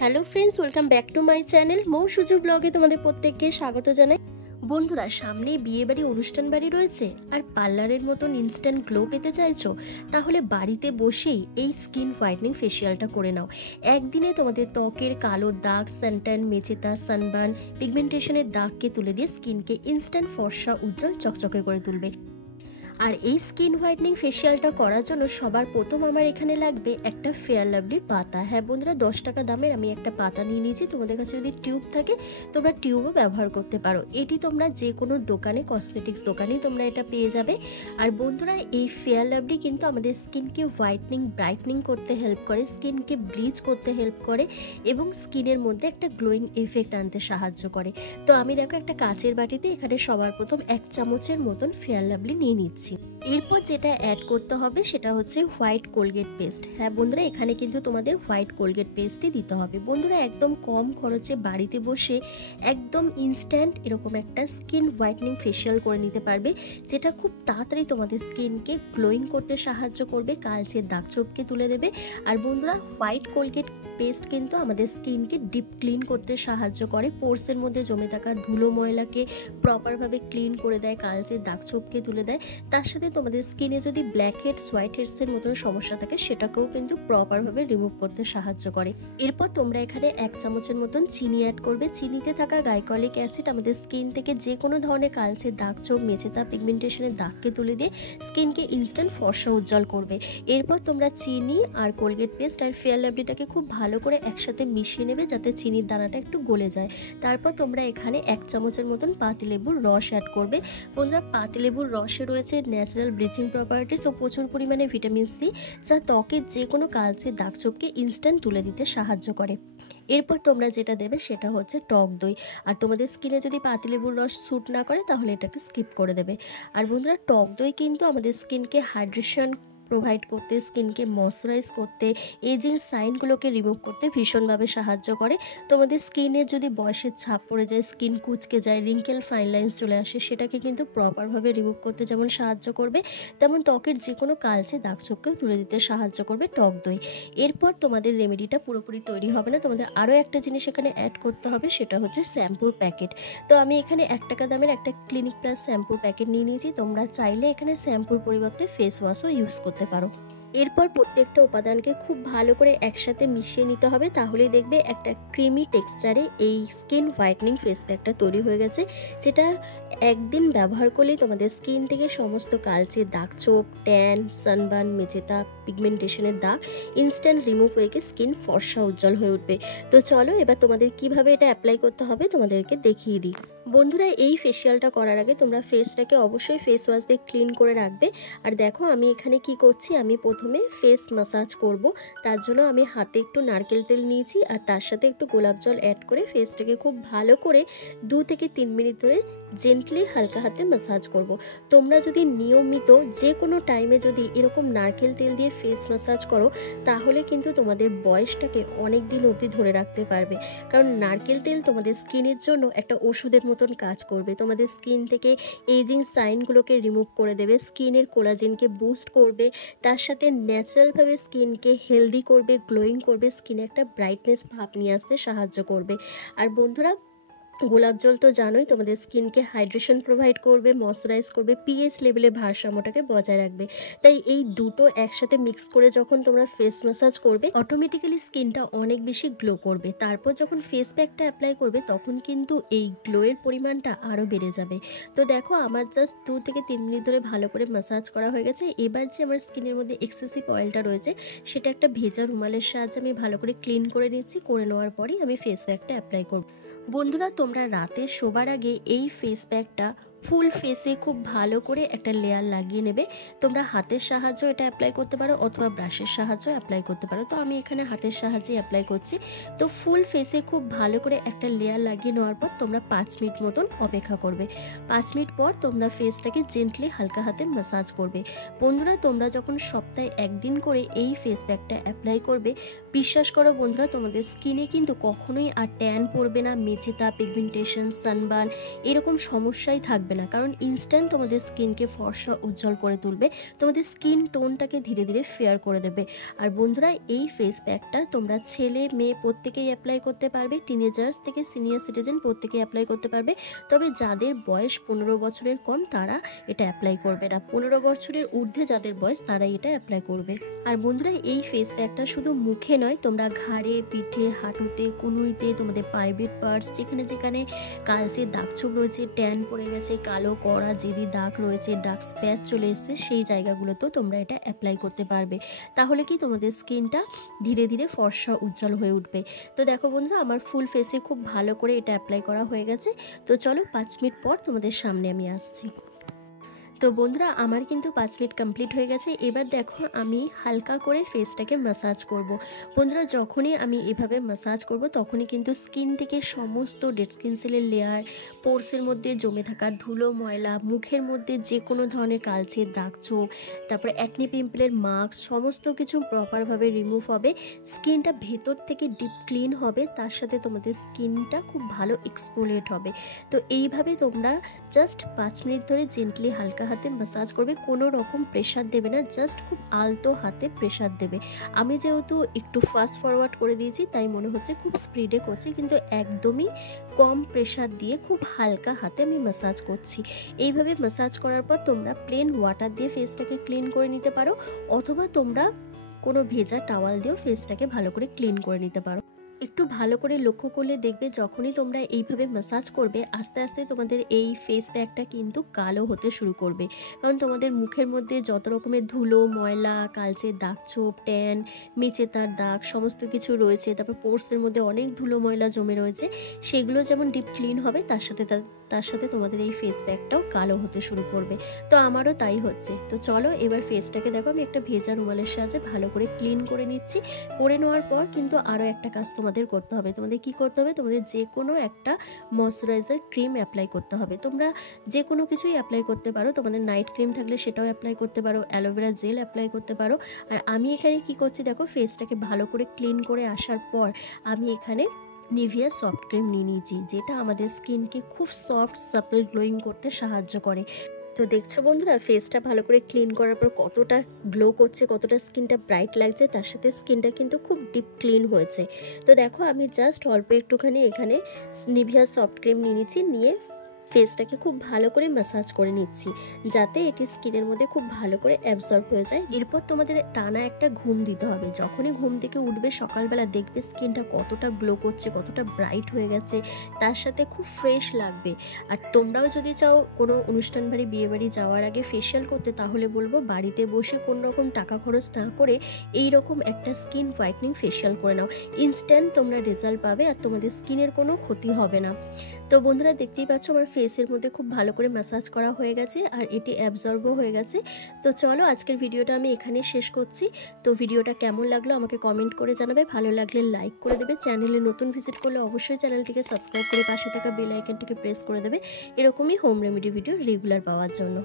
Hello friends, welcome back to my channel Mou Suju ব্লগে তোমাদের প্রত্যেককে স্বাগত জানাই। বন্ধুরা, সামনে বিয়েবাড়ি অনুষ্ঠান বাড়ি রয়েছে আর পার্লারের মতন ইনস্ট্যান্ট গ্লো পেতে চাইছো, তাহলে বাড়িতে বসেই এই স্কিন হোয়াইটনিং ফেসিয়ালটা করে নাও। একদিনে তোমাদের ত্বকের কালো দাগ, সানট্যান, মেচেতা, সানবার্ন, পিগমেন্টেশনের দাগকে তুলে দিয়ে স্কিনকে ইনস্ট্যান্ট ফর্সা, উজ্জ্বল, চকচকে করে তুলবে। আর এই স্কিন হোয়াইটনিং ফেসিয়ালটা করার জন্য সবার প্রথম আমার এখানে লাগবে একটা ফেয়ার লাভলির পাতা। হ্যাঁ বন্ধুরা, 10 টাকা দামের আমি একটা পাতা নিয়ে নিয়েছি। তোমাদের কাছে যদি টিউব থাকে তোমরা টিউবও ব্যবহার করতে পারো। এটি তোমরা যে কোনো দোকানে, কসমেটিক্স দোকানেই তোমরা এটা পেয়ে যাবে। আর বন্ধুরা, এই ফেয়ার লাভলি কিন্তু আমাদের স্কিনকে হোয়াইটনিং, ব্রাইটনিং করতে হেল্প করে, স্কিনকে ব্লিচ করতে হেল্প করে এবং স্কিনের মধ্যে একটা গ্লোয়িং এফেক্ট আনতে সাহায্য করে। তো আমি দেখো একটা কাচের বাটিতে এখানে সবার প্রথম 1 চামচের মতন ফেয়ার লাভলি নিয়ে নিচ্ছি। এরপর যেটা অ্যাড করতে হবে সেটা হচ্ছে হোয়াইট কোলগেট পেস্ট। হ্যাঁ বন্ধুরা, এখানে কিন্তু তোমাদের হোয়াইট কোলগেট পেস্টই দিতে হবে। বন্ধুরা, একদম কম খরচে বাড়িতে বসে একদম ইনস্ট্যান্ট এরকম একটা স্কিন হোয়াইটনিং ফেসিয়াল করে নিতে পারবে, যেটা খুব তাড়াতাড়ি তোমাদের স্কিনকে গ্লোয়িং করতে সাহায্য করবে, কালচে দাগ ছোপকে তুলে দেবে। আর বন্ধুরা, হোয়াইট কোলগেট পেস্ট কিন্তু আমাদের স্কিনকে ডিপ ক্লিন করতে সাহায্য করে, পোরসের মধ্যে জমে থাকা ধুলো ময়লাকে প্রপারভাবে ক্লিন করে দেয়, কালচে দাগ ছোপকে তুলে দেয়। তার সাথে তোমাদের স্কিনে যদি ব্ল্যাক হেডস, হোয়াইট হেডসের মতন সমস্যা থাকে সেটাকেও কিন্তু প্রপারভাবে রিমুভ করতে সাহায্য করে। এরপর তোমরা এখানে 1 চামচের মতন চিনি অ্যাড করবে। চিনিতে থাকা গাইকলিক অ্যাসিড আমাদের স্কিন থেকে যে কোনো ধরনের কালচে দাগ ছোপ, মেচেতা, পিগমেন্টেশনের দাগকে তুলে দিয়ে স্কিনকে ইনস্ট্যান্ট ফর্সা, উজ্জ্বল করবে। এরপর তোমরা চিনি আর কোলগেট পেস্ট আর ফেয়ার লাভলিটাকে খুব ভালো করে একসাথে মিশিয়ে নেবে যাতে চিনির দানাটা একটু গলে যায়। তারপর তোমরা এখানে 1 চামচের মতন পাতিলেবুর রস অ্যাড করবে। বন্ধুরা, পাতিলেবুর রসে রয়েছে ন্যাচারাল ব্লিচিং প্রপার্টিস ও প্রচুর পরিমাণে ভিটামিন সি, যা ত্বকের যে কোনো কালচে দাগ ছোপকে ইনস্ট্যান্ট তুলে দিতে সাহায্য করে। এরপর তোমরা যেটা দেবে সেটা হচ্ছে টক দই। আর তোমাদের স্কিনে যদি পাতিলেবুর রস স্যুট না করে তাহলে এটাকে স্কিপ করে দেবে। আর বন্ধুরা, টক দই কিন্তু আমাদের স্কিনকে হাইড্রেশন প্রোভাইড করতে, স্কিনকে ময়শ্চারাইজ করতে, এজিং সাইনগুলোকে রিমুভ করতে ভীষণভাবে সাহায্য করে। তোমাদের স্কিনে যদি বয়সের ছাপ পড়ে যায়, স্কিন কুঁচকে যায়, রিঙ্কেল, ফাইন লাইন্স চলে আসে, সেটাকে কিন্তু প্রপারভাবে রিমুভ করতে যেমন সাহায্য করবে, তেমন ত্বকের যে কোনো কালচে দাগ ছোপকেও তুলে দিতে সাহায্য করবে টক দই। এরপর তোমাদের রেমেডিটা পুরোপুরি তৈরি হবে না, তোমাদের আরও একটা জিনিস এখানে অ্যাড করতে হবে, সেটা হচ্ছে শ্যাম্পুর প্যাকেট। তো আমি এখানে 1 টাকা দামের একটা ক্লিনিক প্লাস শ্যাম্পুর প্যাকেট নিয়ে নিয়েছি। তোমরা চাইলে এখানে শ্যাম্পুর পরিবর্তে ফেস ওয়াশও ইউজ করতে পারো। এরপর প্রত্যেকটা উপাদানকে খুব ভালো করে একসাথে মিশিয়ে নিতে হবে, তাহলেই দেখবে একটা ক্রিমি টেক্সচারে এই স্কিন হোয়াইটনিং ফেস প্যাকটা তৈরি হয়ে গেছে, যেটা একদিন ব্যবহার করলেই তোমাদের স্কিন থেকে সমস্ত কালচে দাগ ছোপ, ট্যান, সানবার্ন, মেচেতা, পিগমেন্টেশনের দাগ ইনস্ট্যান্ট রিমুভ হয়ে গিয়ে স্কিন ফর্সা, উজ্জ্বল হয়ে উঠবে। তো চলো এবার তোমাদের কিভাবে এটা অ্যাপ্লাই করতে হবে তোমাদেরকে দেখিয়ে দিই। বন্ধুরা, এই ফেসিয়ালটা করার আগে তোমরা ফেসটাকে অবশ্যই ফেস ওয়াশ দিয়ে ক্লিন করে রাখবে। আর দেখো আমি এখানে কি করছি, আমি প্রথমে ফেস ম্যাসাজ করব। তার জন্য আমি হাতে একটু নারকেল তেল নিয়েছি আর তার সাথে একটু গোলাপ জল অ্যাড করে ফেসটাকে খুব ভালো করে 2 থেকে 3 মিনিট ধরে জেন্টলি হালকা হাতে ম্যাসাজ করব। তোমরা যদি নিয়মিত যে কোনো টাইমে যদি এরকম নারকেল তেল দিয়ে ফেস ম্যাসাজ করো, তাহলে কিন্তু তোমাদের বয়সটাকে অনেক দিন অবধি ধরে রাখতে পারবে। কারণ নারকেল তেল তোমাদের স্কিনের জন্য একটা ওষুধের মতন কাজ করবে, তোমাদের স্কিন থেকে এজিং সাইনগুলোকে রিমুভ করে দেবে, স্কিনের কোলাজেনকে বুস্ট করবে, তার সাথে ন্যাচারালভাবে স্কিনকে হেলদি করবে, গ্লোয়িং করবে, স্কিনে একটা ব্রাইটনেস ভাব নিয়ে আসতে সাহায্য করবে। আর বন্ধুরা, গোলাপ জল তো জানোই তোমাদের স্কিনকে হাইড্রেশন প্রোভাইড করবে, ময়শ্চারাইজ করবে, পিএইচ লেভেলের ভারসাম্যটাকে বজায় রাখবে। তাই এই দুটো একসাথে মিক্স করে যখন তোমরা ফেস ম্যাসাজ করবে, অটোমেটিক্যালি স্কিনটা অনেক বেশি গ্লো করবে। তারপর যখন ফেস প্যাকটা অ্যাপ্লাই করবে তখন কিন্তু এই গ্লোয়ের পরিমাণটা আরও বেড়ে যাবে। তো দেখো আমার জাস্ট 2 থেকে 3 মিনিট ধরে ভালো করে ম্যাসাজ করা হয়ে গেছে। এবার যে আমার স্কিনের মধ্যে এক্সেসিভ অয়েলটা রয়েছে সেটা একটা ভেজা রুমালের সাহায্যে আমি ভালো করে ক্লিন করে নিচ্ছি। করে নেওয়ার পরেই আমি ফেস প্যাকটা অ্যাপ্লাই করব। বন্ধুরা, তোমরা রাতে শোবার আগে এই ফেস প্যাকটা ফুল ফেসে খুব ভালো করে একটা লেয়ার লাগিয়ে নেবে। তোমরা হাতের সাহায্যে এটা অ্যাপ্লাই করতে পারো অথবা ব্রাশের সাহায্যে অ্যাপ্লাই করতে পারো। তো আমি এখানে হাতের সাহায্যে অ্যাপ্লাই করছি। তো ফুল ফেসে খুব ভালো করে একটা লেয়ার লাগিয়ে নেওয়ার পর তোমরা 5 মিনিট মতন অপেক্ষা করবে। 5 মিনিট পর তোমরা ফেসটাকে জেন্টলি হালকা হাতে ম্যাসাজ করবে। বন্ধুরা, তোমরা যখন সপ্তাহে 1 দিন করে এই ফেস প্যাকটা অ্যাপ্লাই করবে, বিশ্বাস করো বন্ধুরা, তোমাদের স্কিনে কিন্তু কখনোই আর ট্যান পড়বে না, মেচেতা, পিগমেন্টেশন, সানবার্ন এরকম সমস্যাই থাকবে উঠবে না, কারণ ইনস্ট্যান্ট তোমাদের স্কিনকে ফর্সা উজ্জ্বল করে তুলবে, তোমাদের স্কিন টোনটাকে ধীরে ধীরে ফেয়ার করে দেবে। আর বন্ধুরা এই ফেস প্যাকটা তোমরা ছেলে মেয়ে প্রত্যেকেই অ্যাপ্লাই করতে পারবে, টিনেজার্স থেকে সিনিয়র সিটিজেন প্রত্যেকেই অ্যাপ্লাই করতে পারবে। তবে যাদের বয়স 15 বছরের কম তারা এটা অ্যাপ্লাই করবে না, 15 বছরের ঊর্ধ্বে যাদের বয়স তারাই এটা অ্যাপ্লাই করবে। আর বন্ধুরা এই ফেস প্যাকটা শুধু মুখে নয়, তোমরা ঘাড়ে, পিঠে, হাঁটুতে, কনুইতে, তোমাদের প্রাইভেট পার্টস যেখানে যেখানে কালচে দাগছোপ রয়েছে, ট্যান পড়ে গেছে, কালো কড়া জেদি দাগ রয়েছে, ডার্ক স্প্যাচ চলে এসেছে, সেই জায়গাগুলোতেও তোমরা এটা অ্যাপ্লাই করতে পারবে। তাহলে কি তোমাদের স্কিনটা ধীরে ধীরে ফর্সা উজ্জ্বল হয়ে উঠবে। তো দেখো বন্ধুরা আমার ফুল ফেসে খুব ভালো করে এটা অ্যাপ্লাই করা হয়ে গেছে। তো চলো 5 মিনিট পর তোমাদের সামনে আমি আসছি। তো বন্ধুরা আমার কিন্তু 5 মিনিট কমপ্লিট হয়ে গেছে। এবার দেখো আমি হালকা করে ফেসটাকে ম্যাসাজ করব। বন্ধুরা যখনই আমি এভাবে ম্যাসাজ করব তখনই কিন্তু স্কিন থেকে সমস্ত ডেড স্কিন সেলের লেয়ার, পোরসের মধ্যে জমে থাকা ধুলো ময়লা, মুখের মধ্যে যে কোনো ধরনের কালচে দাগছোপ, তারপরে অ্যাকনি পিম্পলের মার্ক, সমস্ত কিছু প্রপারভাবে রিমুভ হবে। স্কিনটা ভেতর থেকে ডিপ ক্লিন হবে, তার সাথে তোমাদের স্কিনটা খুব ভালো এক্সফোলিয়েট হবে। তো এইভাবে তোমরা জাস্ট 5 মিনিট ধরে জেন্টলি হালকা হাতে ম্যাসাজ করবে, কোনো রকম প্রেশার দেবে না, জাস্ট খুব আলতো হাতে প্রেশার দেবে। আমি যেহেতু একটু ফাস্ট ফরওয়ার্ড করে দিয়েছি তাই মনে হচ্ছে খুব স্পিডে করছি, কিন্তু একদমই কম প্রেশার দিয়ে খুব হালকা হাতে আমি ম্যাসাজ করছি। এইভাবে ম্যাসাজ করার পর তোমরা প্লেন ওয়াটার দিয়ে ফেসটাকে ক্লিন করে নিতে পারো, অথবা তোমরা কোনো ভেজা টাওয়াল দিয়েও ফেসটাকে ভালো করে ক্লিন করে নিতে পারো। একটু ভালো করে লক্ষ্য করলে দেখবে যখনই তোমরা এইভাবে ম্যাসাজ করবে আস্তে আস্তে তোমাদের এই ফেস প্যাকটা কিন্তু কালো হতে শুরু করবে, কারণ তোমাদের মুখের মধ্যে যত রকমের ধুলো ময়লা, কালচে দাগছোপ, ট্যান, মেচেতার দাগ সমস্ত কিছু রয়েছে, তারপর পোর্সের মধ্যে অনেক ধুলো ময়লা জমে রয়েছে, সেগুলো যেমন ডিপ ক্লিন হবে তার সাথে তোমাদের এই ফেস প্যাকটাও কালো হতে শুরু করবে। তো আমারও তাই হচ্ছে। তো চলো এবার ফেসটাকে দেখো আমি একটা ভেজা রুমালের সাহায্যে ভালো করে ক্লিন করে নিচ্ছি। করে নেওয়ার পর কিন্তু আরও একটা কাজ তোমাদের করতে হবে। তোমাদের কি করতে হবে, তোমাদের যে কোনো একটা ময়শ্চারাইজার ক্রিম অ্যাপ্লাই করতে হবে। তোমরা যে কোনো কিছুই অ্যাপ্লাই করতে পারো, তোমাদের নাইট ক্রিম থাকলে সেটাও অ্যাপ্লাই করতে পারো, অ্যালোভেরা জেল অ্যাপ্লাই করতে পারো। আর আমি এখানে কি করছি দেখো, ফেসটাকে ভালো করে ক্লিন করে আসার পর আমি এখানে নিভিয়া সফট ক্রিম নিয়ে নিয়েছি, যেটা আমাদের স্কিনকে খুব সফট সাপল গ্লোয়িং করতে সাহায্য করে। তো দেখছো বন্ধুরা ফেসটা ভালো করে ক্লিন করার পর কতটা গ্লো করছে, কতটা স্কিনটা ব্রাইট লাগছে, তার সাথে স্কিনটা কিন্তু খুব ডিপ ক্লিন হয়েছে। তো দেখো আমি জাস্ট অল্প একটুখানি এখানে নিভিয়া সফট ক্রিম নিয়ে নিচ্ছি, নিয়ে ফেসটাকে খুব ভালো করে ম্যাসাজ করে নিচ্ছি যাতে এটি স্কিনের মধ্যে খুব ভালো করে অ্যাবজর্ব হয়ে যায়। এরপর তোমাদের টানা একটা ঘুম দিতে হবে। যখনই ঘুম থেকে উঠবে সকালবেলা দেখবে স্কিনটা কতটা গ্লো করছে, কতটা ব্রাইট হয়ে গেছে, তার সাথে খুব ফ্রেশ লাগবে। আর তোমরাও যদি চাও কোনো অনুষ্ঠান বাড়ি, বিয়ে বাড়ি যাওয়ার আগে ফেশিয়াল করতে, তাহলে বলবো বাড়িতে বসে কোনো রকম টাকা খরচ না করে এই রকম একটা স্কিন হোয়াইটনিং ফেশিয়াল করে নাও। ইনস্ট্যান্ট তোমরা রেজাল্ট পাবে আর তোমাদের স্কিনের কোনো ক্ষতি হবে না। তো বন্ধুরা দেখতেই পাচ্ছ আমার ফেসের মধ্যে খুব ভালো করে ম্যাসাজ করা হয়ে গেছে আর এটি অ্যাবজর্বও হয়ে গেছে। তো চলো আজকের ভিডিওটা আমি এখানে শেষ করছি। তো ভিডিওটা কেমন লাগলো আমাকে কমেন্ট করে জানাবে, ভালো লাগলে লাইক করে দেবে, চ্যানেলে নতুন ভিজিট করলে অবশ্যই চ্যানেলটিকে সাবস্ক্রাইব করে পাশে থাকা বেল আইকনটিকে প্রেস করে দেবে এরকমই হোম রেমেডি ভিডিও রেগুলার পাওয়ার জন্য।